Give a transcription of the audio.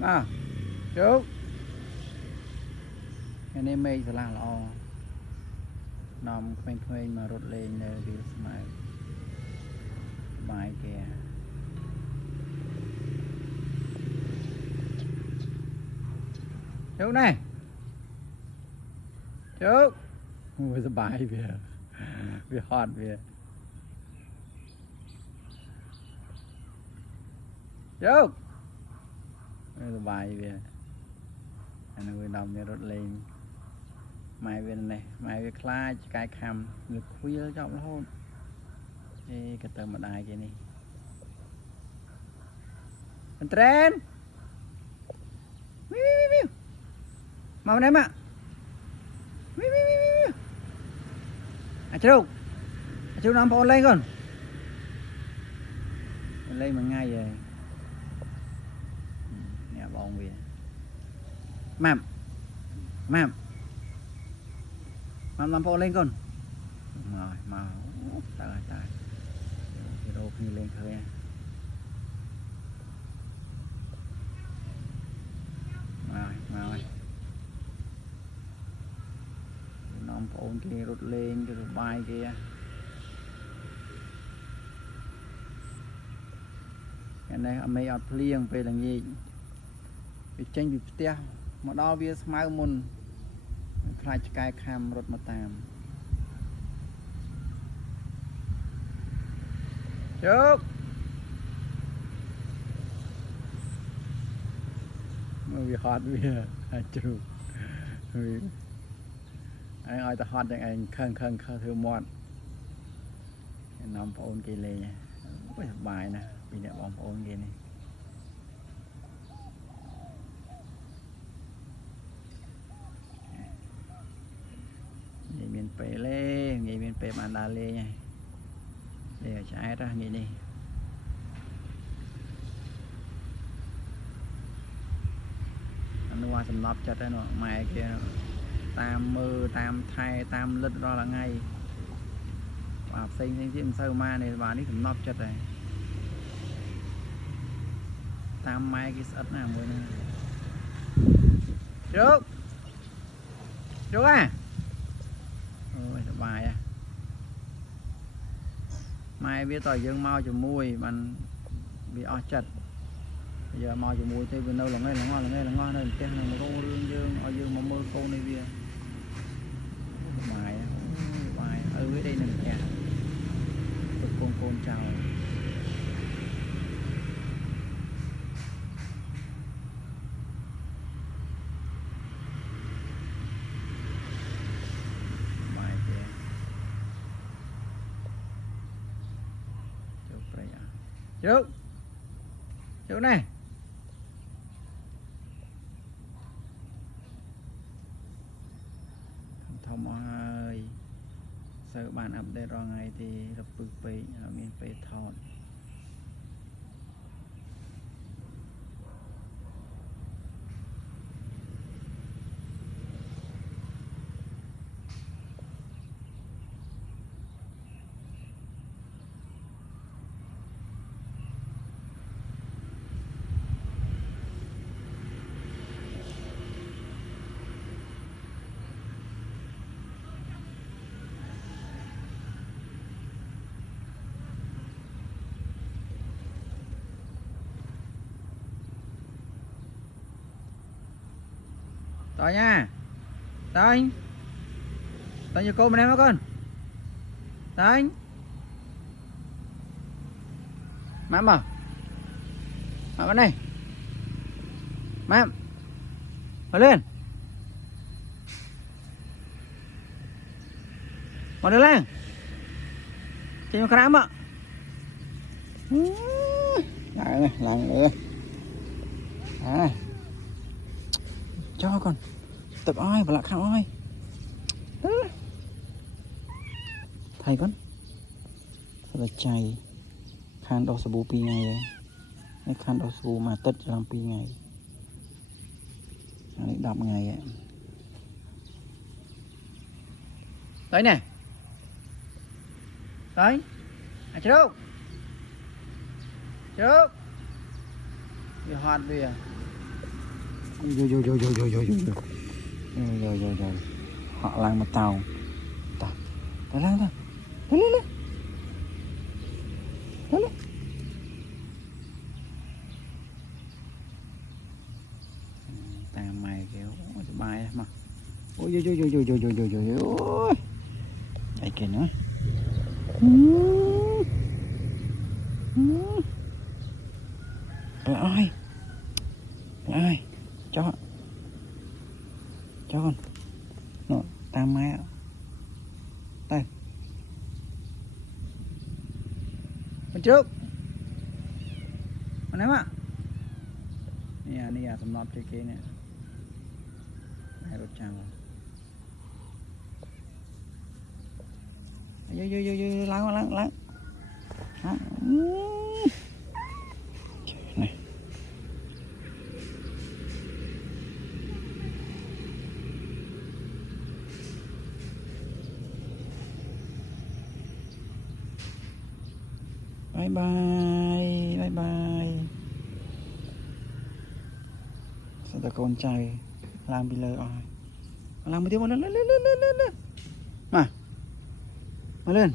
nào chú cái này mây là lo nằm quanh mà rút lên nơi đi smile bài kìa chú này chú ui sao bài về hot về chú sao bài về anh người nằm để rút lên mai về này mai về khai cái cam người khuya trong nó hôn cái tờ mà đài kia này anh tren mau em ạ chú nằm phone lên con lên mà ngay rồi nè bông về mắm nằm phone lên con rồi mà trời cái đồ như lên thôi rồi nằm phone kia rút lên cái bài kia cái này mấy ọt liêng về là gì bị tranh bị tia mà đo bia smile môn khai cái cam rút mà tạm chúc vì hot bia chú anh ơi ta hot đang anh khăn thưa mòn nằm phone kia lên bài nè vì nè bóng phone kia này nghề miền Pê lê nghề miền Pê bàn đà lê nha để ở trái ra nghề đi anh qua sầm nọp chặt đấy nó mày kia tam mơ tam thay tam lít đó là ngay và học sinh chứ sâu ma này và đi sầm nọp chặt này tam mai cái sắt nào mới nè chú à ôi bài à mai biết tỏi dương mau cho mùi mình bị o chặt bây giờ mau cho mùi thế vừa đâu là ngay là ngon hơn tên là cô dương mà mơ cô này bia bài ở đây nè nhà con chào bài kia chú này thông ơi sợ bạn update rồi ngày thì lập bự bì ở miền Tây thọn rồi nha tới cho cô mình em con tới mắm à mắm bên này mắm lên mà đưa lên trên một gram ạ này làm nữa cho con tập oi và lại khăn oi thầy con thật là chày khăn đo sờ bù pi ngày đấy cái khăn đo sờ bù mà tất cho làm pi ngày đọc ngày ấy. Tới nè tới à chú chú hot bìa Rồi. Họ lang một tàu. Ta lang ta. Lên. Ta mày kìa, bài mà. Ôi. Đây kìa nữa. Ai cho con nó ta mai đây bên trước mà ném ạ nè tầm lọp chơi kia nè hai đôi chào vô lắng này bye bye sao ta con trai làm bị lờ làm một tiếng lên mà lên